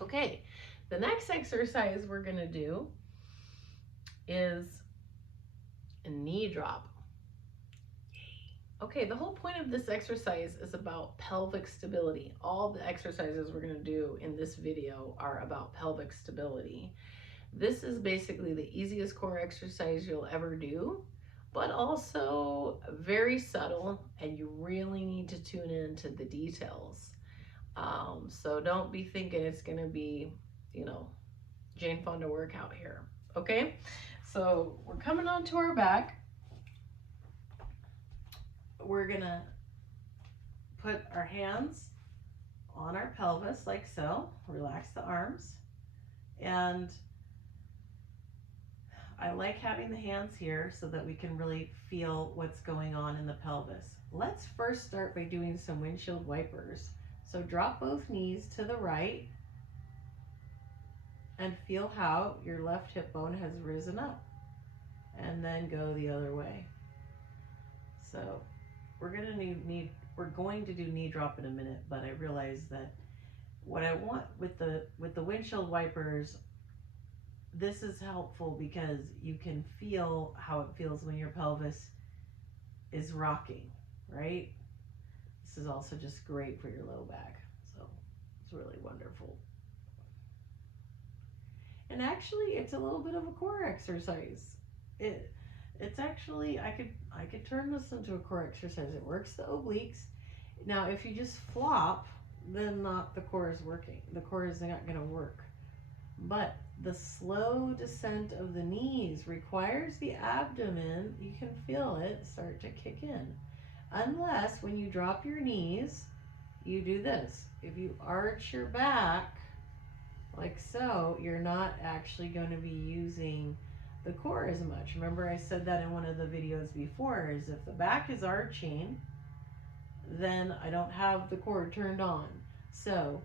Okay, the next exercise we're going to do is a knee drop. Okay, the whole point of this exercise is about pelvic stability. All the exercises we're going to do in this video are about pelvic stability. This is basically the easiest core exercise you'll ever do, but also very subtle, and you really need to tune into the details. So don't be thinking it's going to be, Jane Fonda workout here. Okay, so we're coming onto our back. We're going to put our hands on our pelvis like so. Relax the arms. And I like having the hands here so that we can really feel what's going on in the pelvis. Let's first start by doing some windshield wipers. So drop both knees to the right and feel how your left hip bone has risen up, and then go the other way. So we're going to do knee drop in a minute, but I realize that what I want with the windshield wipers, this is helpful because you can feel how it feels when your pelvis is rocking, right? This is also just great for your low back. So it's really wonderful. And actually, it's a little bit of a core exercise. It's actually, I could turn this into a core exercise. It works the obliques. Now, if you just flop, then not the core is working. The core is not going to work. But the slow descent of the knees requires the abdomen, you can feel it start to kick in. Unless when you drop your knees, you do this. If you arch your back like so, you're not actually going to be using the core as much. Remember, I said that in one of the videos before, is if the back is arching, then I don't have the core turned on. So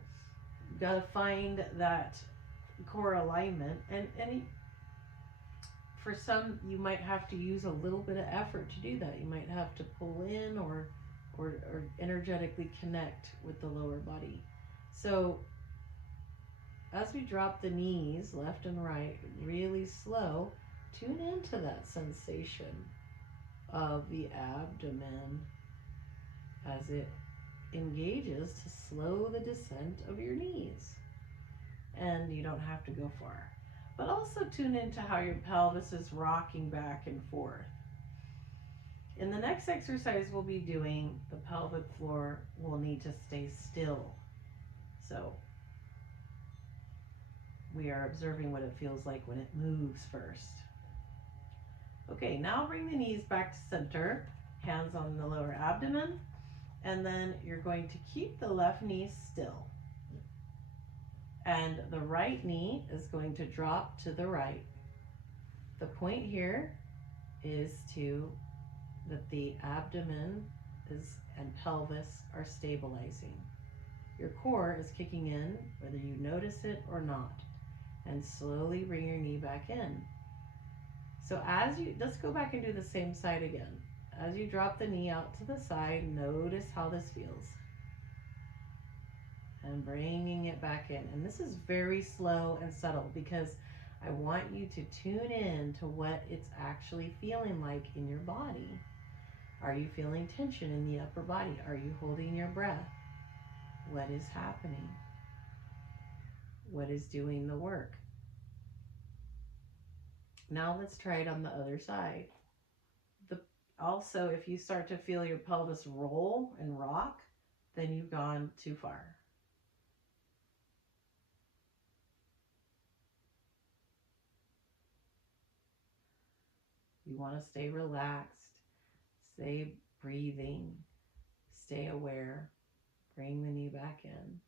you've got to find that core alignment, and for some you might have to use a little bit of effort to do that. You might have to pull in or energetically connect with the lower body. So as we drop the knees left and right really slow, tune into that sensation of the abdomen as it engages to slow the descent of your knees. And you don't have to go far. But also tune into how your pelvis is rocking back and forth. In the next exercise we'll be doing, the pelvic floor will need to stay still. So we are observing what it feels like when it moves first. Okay, now bring the knees back to center, hands on the lower abdomen, and then you're going to keep the left knee still. And the right knee is going to drop to the right. The point here is that the abdomen and pelvis are stabilizing. Your core is kicking in, whether you notice it or not. And slowly bring your knee back in. So let's go back and do the same side again. As you drop the knee out to the side, notice how this feels. And bringing it back in. And this is very slow and subtle because I want you to tune in to what it's actually feeling like in your body. Are you feeling tension in the upper body? Are you holding your breath? What is happening? What is doing the work? Now let's try it on the other side. Also, if you start to feel your pelvis roll and rock, then you've gone too far. You want to stay relaxed, stay breathing, stay aware, bring the knee back in.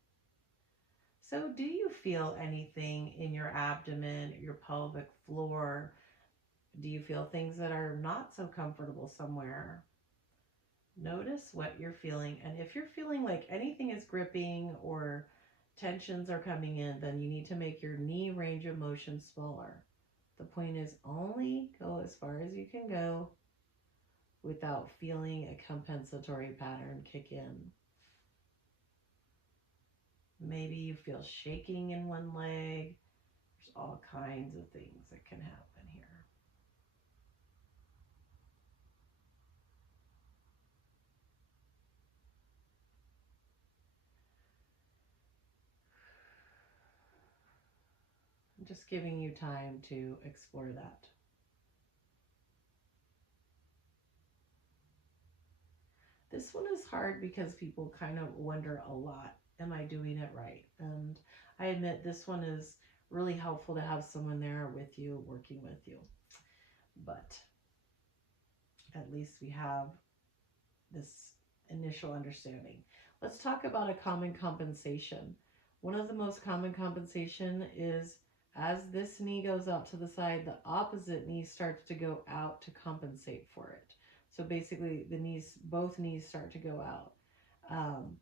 So do you feel anything in your abdomen, your pelvic floor? Do you feel things that are not so comfortable somewhere? Notice what you're feeling. And if you're feeling like anything is gripping or tensions are coming in, then you need to make your knee range of motion smaller. The point is only go as far as you can go without feeling a compensatory pattern kick in. Maybe you feel shaking in one leg. There's all kinds of things that can happen here. I'm just giving you time to explore that. This one is hard because people kind of wonder a lot, am I doing it right? And I admit this one is really helpful to have someone there with you, working with you. But at least we have this initial understanding. Let's talk about a common compensation. One of the most common compensation is as this knee goes out to the side, the opposite knee starts to go out to compensate for it. So basically, both knees start to go out. Um,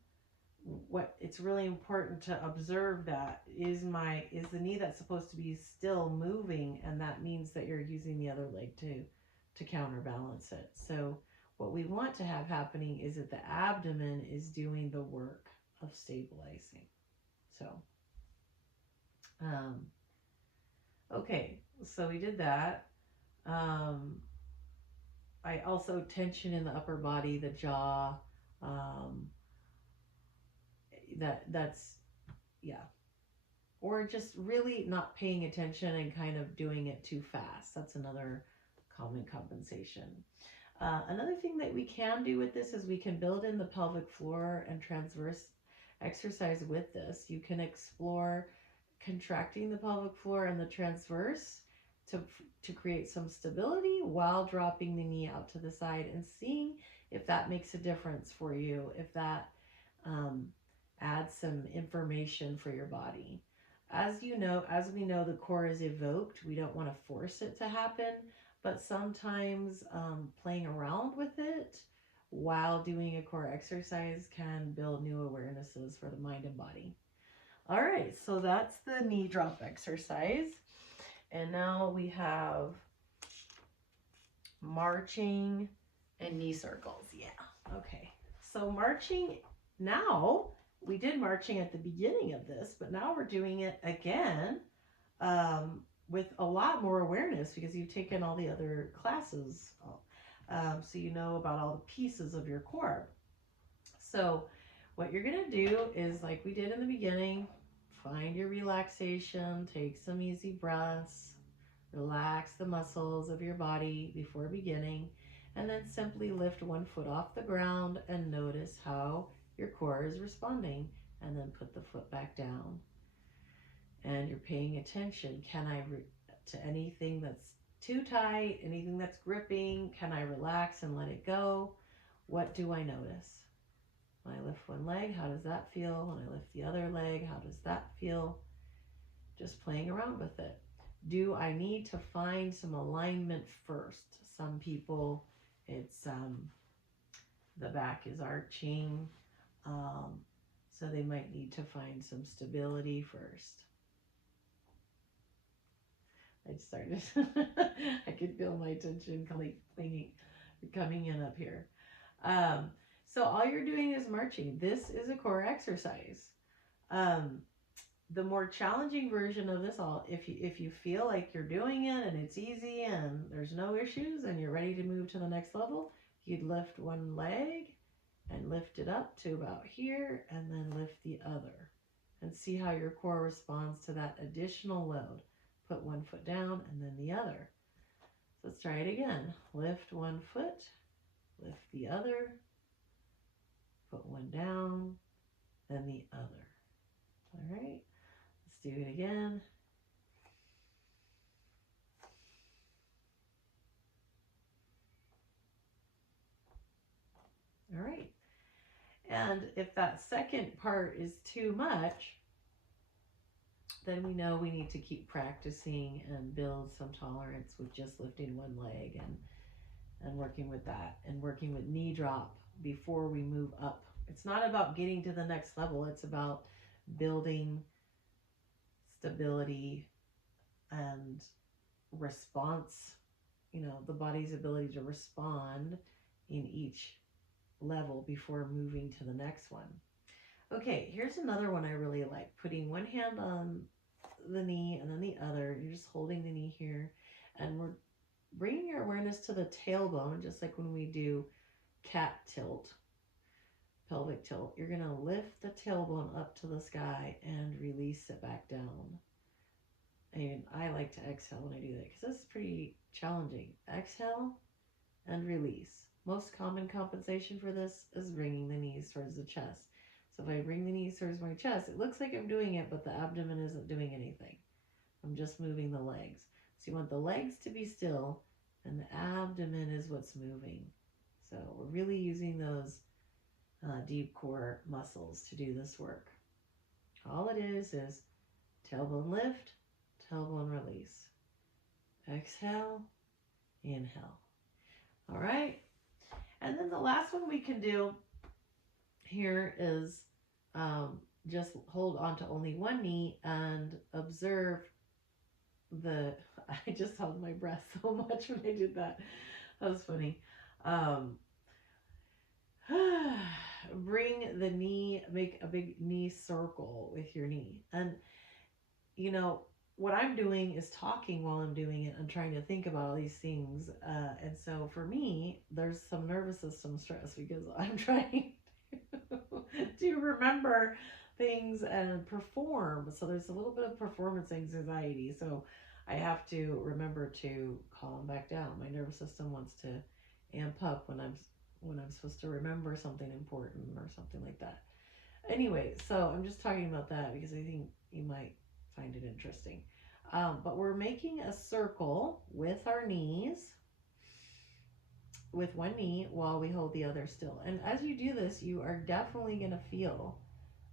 what it's really important to observe that is the knee that's supposed to be still moving, and that means that you're using the other leg to counterbalance it. So what we want to have happening is that the abdomen is doing the work of stabilizing. So um, okay, so we did that. um, I also tension in the upper body, the jaw. um, that's yeah, or just really not paying attention and kind of doing it too fast. That's another common compensation. Another thing that we can do with this is we can build in the pelvic floor and transverse exercise with this. You can explore contracting the pelvic floor and the transverse to, to create some stability while dropping the knee out to the side and seeing if that makes a difference for you, if that um, adds some information for your body. As we know, the core is evoked. We don't want to force it to happen, but sometimes playing around with it while doing a core exercise can build new awarenesses for the mind and body. All right, so that's the knee drop exercise. And now we have marching and knee circles. Yeah, okay. So marching now, we did marching at the beginning of this, but now we're doing it again with a lot more awareness because you've taken all the other classes. So you know about all the pieces of your core. So what you're going to do is like we did in the beginning, find your relaxation, take some easy breaths, relax the muscles of your body before beginning, and then simply lift one foot off the ground and notice how your core is responding, and then put the foot back down. And you're paying attention. To anything that's too tight, anything that's gripping? Can I relax and let it go? What do I notice? When I lift one leg, how does that feel? When I lift the other leg, how does that feel? Just playing around with it. Do I need to find some alignment first? Some people, it's the back is arching, so they might need to find some stability first. I started, I could feel my tension coming in up here. So all you're doing is marching. This is a core exercise. Um, the more challenging version of this, all if you feel like you're doing it and it's easy and there's no issues and you're ready to move to the next level, you'd lift one leg and lift it up to about here and then lift the other and see how your core responds to that additional load. Put one foot down and then the other. So let's try it again. Lift one foot, lift the other, put one down, then the other. All right, let's do it again. All right. And if that second part is too much, then we know we need to keep practicing and build some tolerance with just lifting one leg and working with that and working with knee drop before we move up. It's not about getting to the next level. It's about building stability and response, the body's ability to respond in each level before moving to the next one. Okay, here's another one I really like. Putting one hand on the knee and then the other. You're just holding the knee here. And we're bringing your awareness to the tailbone, just like when we do cat tilt, pelvic tilt. You're going to lift the tailbone up to the sky and release it back down. And I like to exhale when I do that because this is pretty challenging. Exhale and release. Most common compensation for this is bringing the knees towards the chest. So if I bring the knees towards my chest, it looks like I'm doing it, but the abdomen isn't doing anything. I'm just moving the legs. So you want the legs to be still, and the abdomen is what's moving. So we're really using those deep core muscles to do this work. All it is tailbone lift, tailbone release. Exhale, inhale. All right. And then the last one we can do here is just hold on to only one knee and observe I just held my breath so much when I did that. That was funny. Bring the knee, make a big knee circle with your knee. And, you know, what I'm doing is talking while I'm doing it. I'm trying to think about all these things. And so for me, there's some nervous system stress because I'm trying to remember things and perform. So there's a little bit of performance anxiety. So I have to remember to calm back down. My nervous system wants to amp up when I'm supposed to remember something important or something like that. Anyway, so I'm just talking about that because I think you might find it interesting. But we're making a circle with our knees, with one knee while we hold the other still. And as you do this, you are definitely going to feel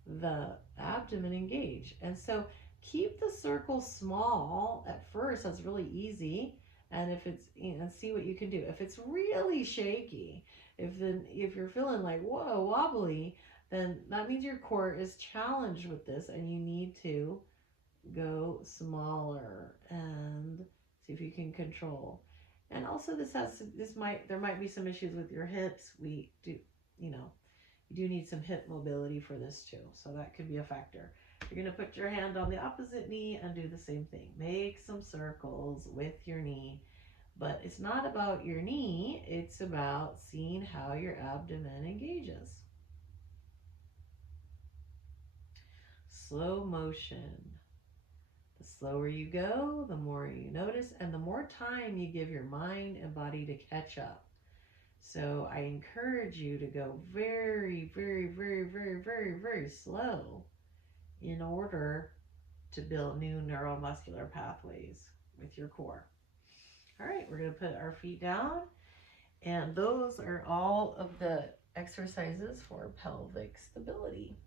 the abdomen engage. And so keep the circle small at first. That's really easy. And if it's, see what you can do. If it's really shaky, if you're feeling like, whoa, wobbly, then that means your core is challenged with this and you need to go smaller and see if you can control. And also there might be some issues with your hips. We do, you do need some hip mobility for this too. So that could be a factor. You're going to put your hand on the opposite knee and do the same thing. Make some circles with your knee. But it's not about your knee, it's about seeing how your abdomen engages. Slow motion. The slower you go, the more you notice, and the more time you give your mind and body to catch up. So I encourage you to go very, very, very, very, very, very slow in order to build new neuromuscular pathways with your core. All right, we're going to put our feet down, and those are all of the exercises for pelvic stability.